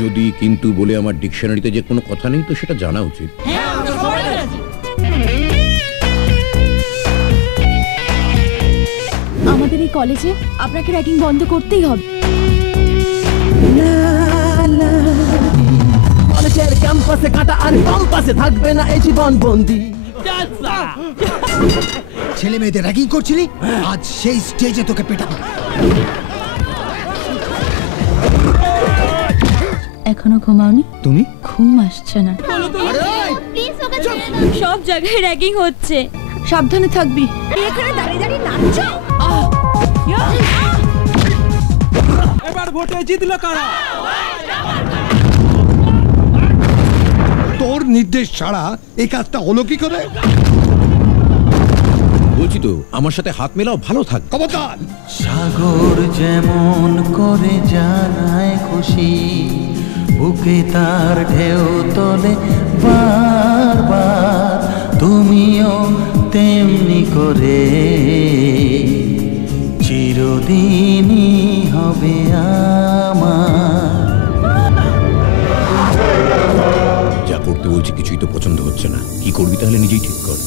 যদি কিন্তু বলে আমার ডিকশনারিতে যে কোনো কথা নেই তো সেটা জানা উচিত। আমাদের এই কলেজে আপনাকে র্যাগিং বন্ধ করতেই হবে। কলেজের ক্যাম্পাসে কাটা আর ক্যাম্পাসে থাকবে না এই জীবন বন্দি। ছেলে মেয়েদের র্যাগিং করছিলি, আজ সেই স্টেজে তোকে পেটাবো। এখনো ঘুমাওনি? তুমি? ঘুম আসছে না। সব জায়গায় র্যাগিং হচ্ছে, সাবধানে থাকবি। এখানে দাঁড়িয়ে দাঁড়িয়ে নাচছো? এবার ভোটে জিতলো কারা? তোর নির্দেশ ছাড়া এই কাজটা হলো কি করে? বলছি তো আমার সাথে হাত মেলাও, ভালো থাক। খবরদার! সাগর যেমন করে জানায় খুশি, বুকে তার ঢেউ তোলে বারবার, তুমিও তেমনি করে চিরদিনই হবে আমার। যা করতে বলছি কিছুই তো পছন্দ হচ্ছে না, কি করবি তাহলে নিজেই ঠিক কর।